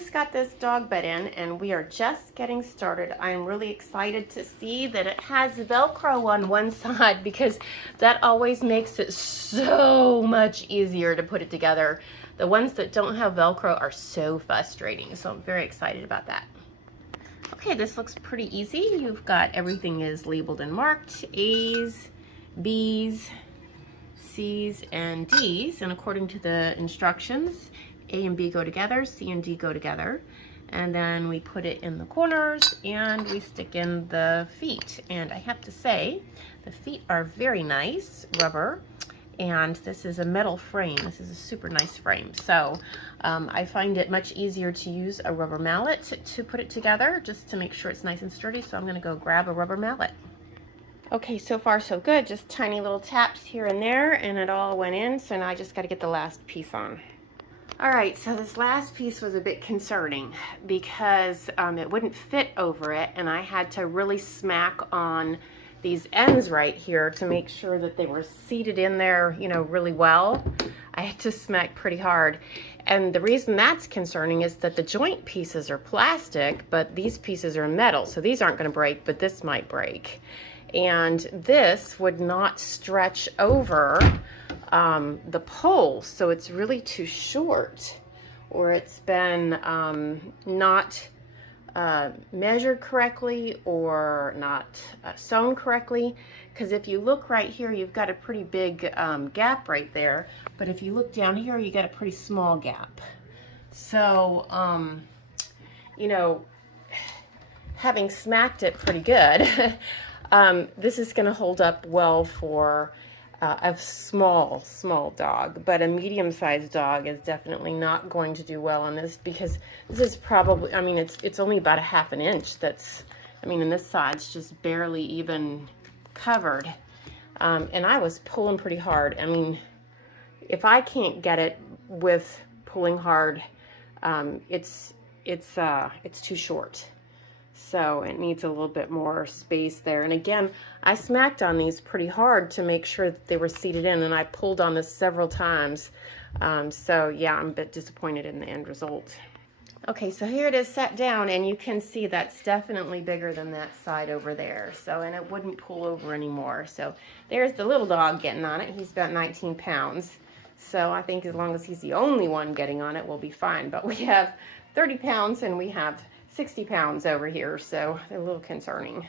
Just got this dog bed in and we are just getting started. I'm really excited to see that it has Velcro on one side because that always makes it so much easier to put it together. The ones that don't have Velcro are so frustrating, so I'm very excited about that. Okay, this looks pretty easy. You've got everything is labeled and marked, A's, B's, C's, and D's, and according to the instructions, A and B go together, C and D go together, and then we put it in the corners and we stick in the feet. And I have to say, the feet are very nice, rubber, and this is a metal frame. This is a super nice frame. So I find it much easier to use a rubber mallet to put it together, just to make sure it's nice and sturdy. So I'm gonna go grab a rubber mallet. Okay, so far so good. Just tiny little taps here and there, and it all went in. So now I just gotta get the last piece on. All right, so this last piece was a bit concerning because it wouldn't fit over it, and I had to really smack on these ends right here to make sure that they were seated in there, you know, really well. I had to smack pretty hard. And the reason that's concerning is that the joint pieces are plastic, but these pieces are metal. So these aren't gonna break, but this might break. And this would not stretch over the pole, so it's really too short, or it's been not measured correctly or not sewn correctly. Because if you look right here, you've got a pretty big gap right there, but if you look down here, you got a pretty small gap. So you know, having smacked it pretty good, this is going to hold up well for a small dog, but a medium-sized dog is definitely not going to do well on this, because this is probably, I mean, it's only about a ½ an inch. That's, I mean, and this side's just barely even covered. And I was pulling pretty hard. I mean, if I can't get it with pulling hard, it's too short. So it needs a little bit more space there. And again, I smacked on these pretty hard to make sure that they were seated in, and I pulled on this several times. So yeah, I'm a bit disappointed in the end result. Okay, so here it is set down, and you can see that's definitely bigger than that side over there. So, and it wouldn't pull over anymore. So there's the little dog getting on it. He's about 19 pounds. So I think as long as he's the only one getting on it, we'll be fine. But we have 30 pounds and we have 60 pounds over here, so they're a little concerning.